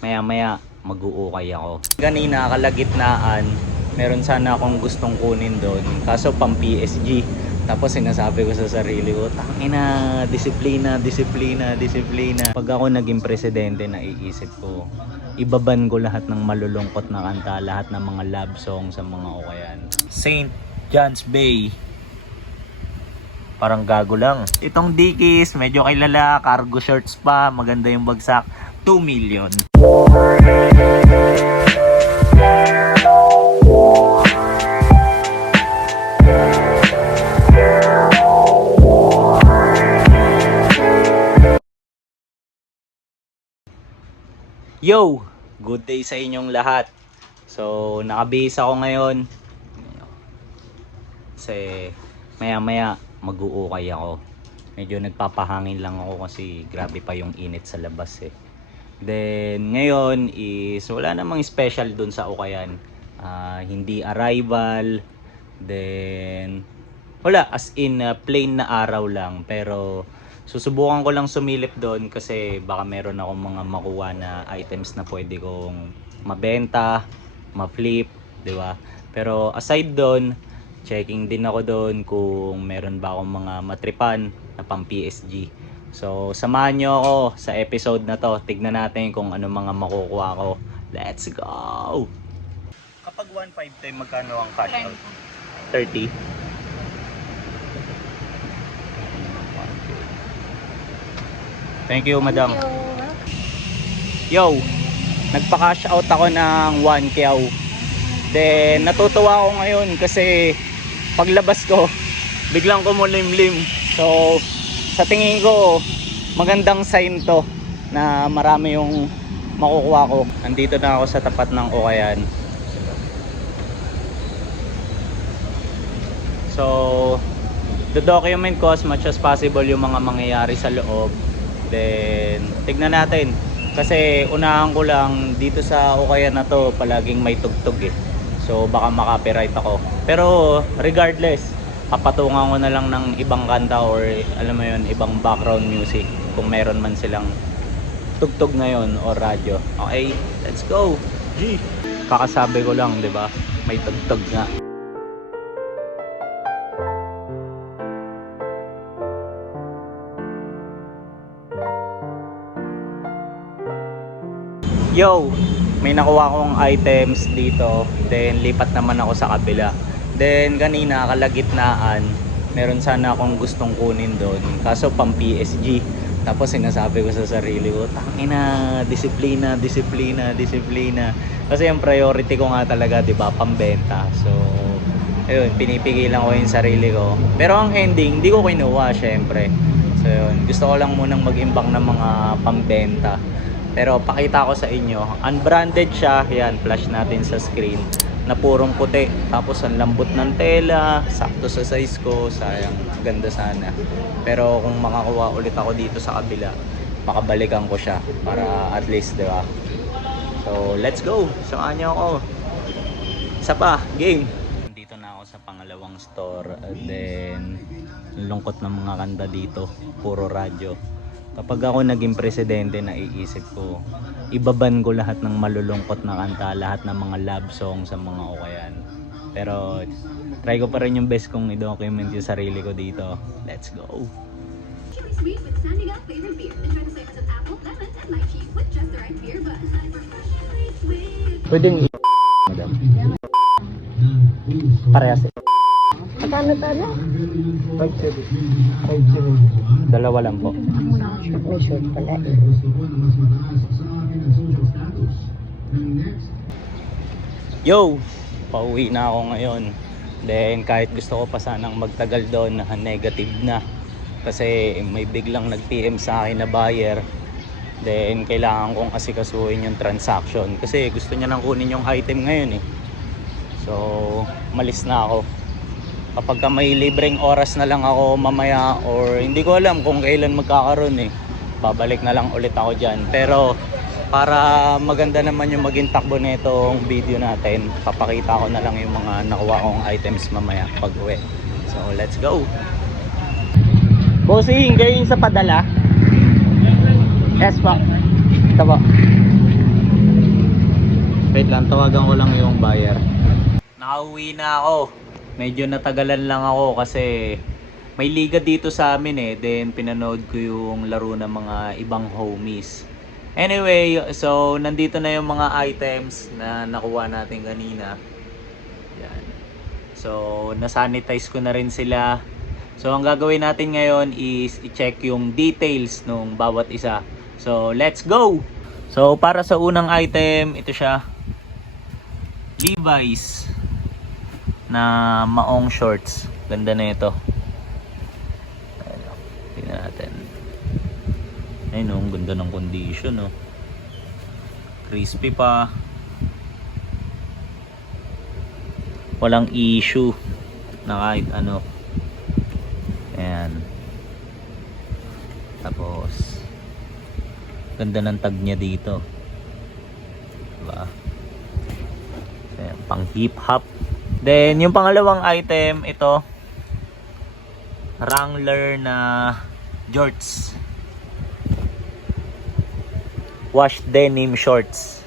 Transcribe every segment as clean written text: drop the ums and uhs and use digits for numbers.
maya maya mag-uukay ako. Kanina kalagitnaan, meron sana akong gustong kunin doon, kaso pang PSG. Tapos sinasabi ko sa sarili ko, tangina, disiplina, disiplina, disiplina. Pag ako naging presidente, naiisip ko, ibaban ko lahat ng malulungkot na kanta, lahat ng mga love song sa mga ukayan. St. John's Bay. Parang gago lang. Itong Dickies, medyo kilala, cargo shorts pa, maganda yung bagsak. 2 million. Yo! Good day sa inyong lahat. So, nakabihis ako ngayon. Kasi maya maya mag-uukay ako. Medyo nagpapahangin lang ako kasi grabe pa yung init sa labas eh. Then ngayon is wala namang special dun sa ukayan. Hindi arrival. Then wala, as in plain na araw lang. Pero susubukan ko lang sumilip doon kasi baka meron akong mga makuha na items na pwede kong mabenta, ma-flip, di ba? Pero aside doon, checking din ako doon kung meron ba akong mga matripan na pang PSG. So samahan nyo ako sa episode na to. Tignan natin kung ano mga makukuha ko. Let's go! Kapag 1.5 time, magkano ang cash out? 30. Thank you, madam. Yo, nagpa-cash out ako ng 1 kyaw. Then natutuwa ako ngayon kasi paglabas ko, biglang kumulimlim. So sa tingin ko, magandang sign to na marami yung makukuha ko. Nandito na ako sa tapat ng ukayan. So do-document ko as much as possible yung mga mangyayari sa loob. Then tignan natin. Kasi unahan ko lang, dito sa ukayan na to palaging may tugtog eh. So baka makapiright ako. Pero regardless, papatungan ko na lang ng ibang kanta or alam mo yun, ibang background music kung meron man silang tugtog ngayon o radyo. Okay, let's go. G. Kakasabi ko lang, 'di ba? May tugtog nga. Yo, may nakuha akong items dito. Then lipat naman ako sa kabila. Then kanina kalagitnaan, meron sana akong gustong kunin doon, kaso pang PSG. Tapos sinasabi ko sa sarili ko, tangina, disiplina, disiplina, disiplina. Kasi yung priority ko nga talaga, 'di ba, pambenta. So ayun, pinipigilan ko yung sarili ko. Pero ang ending, hindi ko kinuha syempre. So yun, gusto ko lang munang mag-imbak ng mga pambenta. Pero pakita ko sa inyo, unbranded siya. Yan, flash natin sa screen, na purong puti. Tapos ang lambot ng tela, sakto sa size ko. Sayang, ganda sana. Pero kung makakuha ulit ako dito sa kabila, makabalikan ko siya para at least, di ba? So let's go, samahan niyo ako. Isa pa, game. Dito na ako sa pangalawang store. And then lungkot ng mga kanta dito, puro radyo. Kapag ako naging presidente, naiisip ko, ibaban ko lahat ng malulungkot na kanta, lahat ng mga love song sa mga ukayan. Pero try ko pa rin yung best kong i-document yung sarili ko dito. Let's go! Chili sweet with Sandy Gal flavored beer. Enjoy the flavors of apple, lemon, and lychee with just the right beer buzz. Refreshingly sweet. Pwedeng madam. Parehas eh. Magkano tala? 5-7. Dalawa lang po. May short pala eh. Yo! Pauwi na ako ngayon. Then kahit gusto ko pa sanang magtagal doon, negative na. Kasi may biglang nag-PM sa akin na buyer. Then kailangan kong asikasuhin yung transaction. Kasi gusto niya nang kunin yung item ngayon eh. So malis na ako. Kapag may libreng oras na lang ako mamaya, or hindi ko alam kung kailan magkakaroon eh, babalik na lang ulit ako dyan. Pero para maganda naman yung maging takbo nitong video natin, papakita ko na lang yung mga nakuha kong items mamaya pag uwi. So let's go. Bossing, kayo yung sa padala? Yes po. Ito po. Wait lang, tawagan ko lang yung buyer. Nakauwi na ako. Medyo natagalan lang ako kasi may liga dito sa amin eh. Then pinanood ko yung laro ng mga ibang homies. Anyway, so nandito na yung mga items na nakuha natin kanina. Yan. So nasanitize ko na rin sila. So ang gagawin natin ngayon is i-check yung details ng bawat isa. So let's go! So para sa unang item, ito siya. Levi's na maong shorts. Ganda na ito. Tingnan natin. Ayun oh, ang ganda ng condition oh. Crispy pa. Walang issue na kahit ano. Ayan. Tapos ganda ng tag niya dito. Diba? Ayan, pang hip hop. Then yung pangalawang item, ito Wrangler na shorts. Wash denim shorts.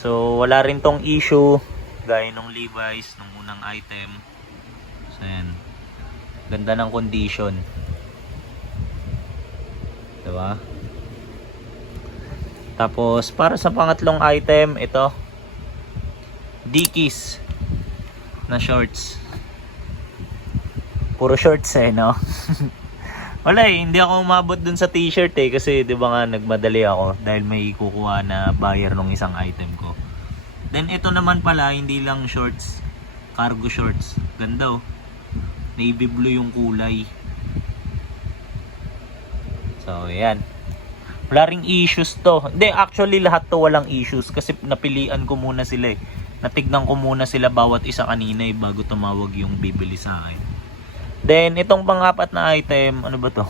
So wala rin tong issue gaya nung Levi's nung unang item. So ayan. Ganda ng condition. Diba? Tapos para sa pangatlong item, ito Dickies na shorts. Puro shorts eh, no? Wala eh, hindi ako umabot dun sa t-shirt eh kasi 'di ba nga nagmadali ako dahil may kukuha na buyer nung isang item ko. Then ito naman pala hindi lang shorts, cargo shorts. Ganda oh. Navy blue yung kulay. So, ayan. Wala ring issues to. Hindi, actually lahat to walang issues kasi napilian ko muna sila eh. Natignan ko muna sila bawat isa kanina eh bago tumawag yung bibili sa akin. Then, itong pang-apat na item, ano ba to?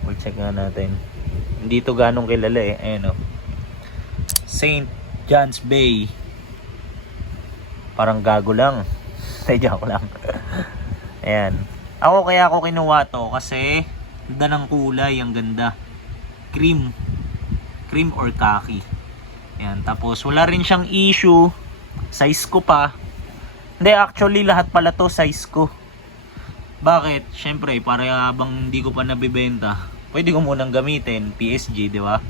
We'll check nga natin. Hindi to ganong kilala eh. Ayan o. St. John's Bay. Parang gago lang. Joke lang. Ayan. Kaya ako kinuha to kasi ganda ng kulay. Ang ganda. Cream. Cream or khaki. Ayan. Tapos, wala rin siyang issue. Size ko pa. Hindi, actually, lahat pala to size ko. Bakit? Siyempre, para habang hindi ko pa nabibenta, pwede ko munang gamitin. PSG, di ba?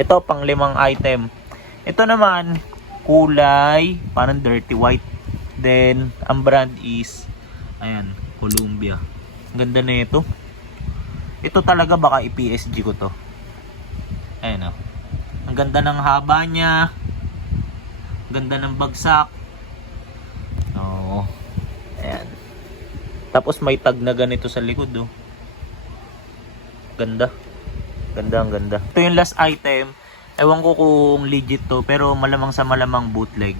Ito, pang limang item. Ito naman, kulay, parang dirty white. Then, ang brand is, ayan, Columbia. Ang ganda na ito. Ito talaga baka i-PSG ko to. Ayan o. Ang ganda ng haba niya. Ang ganda ng bagsak. Oo. Ayan. Tapos may tag na ganito sa likod oh. Ganda. Ganda, ang ganda. Ito yung last item. Ewan ko kung legit to, pero malamang sa malamang bootleg.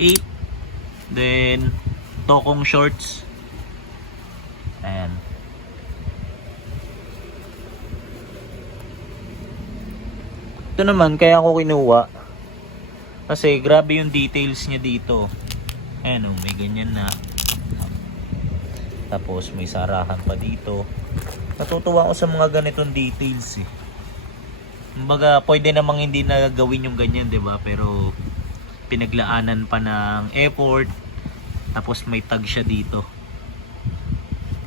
8. Then tokong shorts. Ayan. Ito naman kaya ako kinuha kasi grabe yung details niya dito. Ayan oh, may ganyan na. Tapos may sarahan pa dito. Natutuwa ako sa mga ganitong details eh. Kumbaga pwede namang hindi na gawin yung ganyan, 'di ba? Pero pinaglaanan pa ng effort. Tapos may tag siya dito.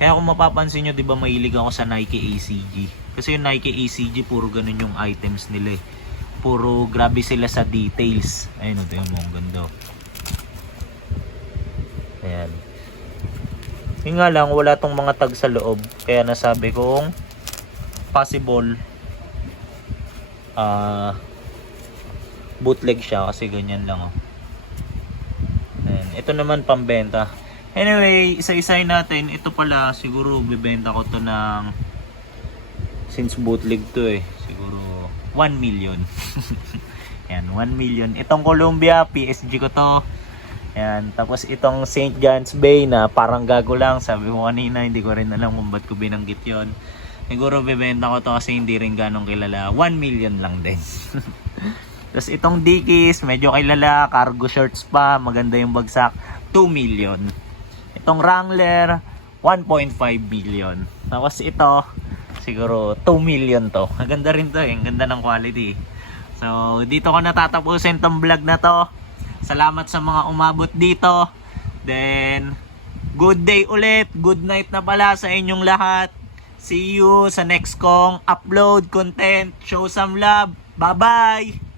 Kaya kung mapapansin nyo, 'di ba, mahilig ako sa Nike ACG. Kasi yung Nike ACG puro ganun yung items nila eh. Puro grabe sila sa details. Ayun, ito yung mga ganda. Ayan. Yung nga lang, wala tong mga tag sa loob. Kaya nasabi kong possible bootleg siya kasi ganyan lang oh. Ayan. Ito naman pambenta. Anyway, isa-isahin natin. Ito pala siguro bibenta ko to ng, since bootleg to eh, siguro 1 million. Ayan, 1 million. Itong Columbia, PSG ko to. Ayan, tapos itong St. John's Bay na parang gago lang. Sabi mo kanina, hindi ko rin alam kung ba't ko binanggit yon. Siguro bibenta ko to kasi hindi rin ganong kilala. 1 million lang din. Tapos itong Dickies, medyo kilala. Cargo shorts pa, maganda yung bagsak. 2 million. Itong Wrangler, 1.5 billion. Tapos ito, siguro 2 million to. Maganda rin to eh. Ang ganda ng quality. So, dito ko natatapusin tong vlog na to. Salamat sa mga umabot dito. Then, good day ulit. Good night na pala sa inyong lahat. See you sa next kong upload content. Show some love. Bye-bye!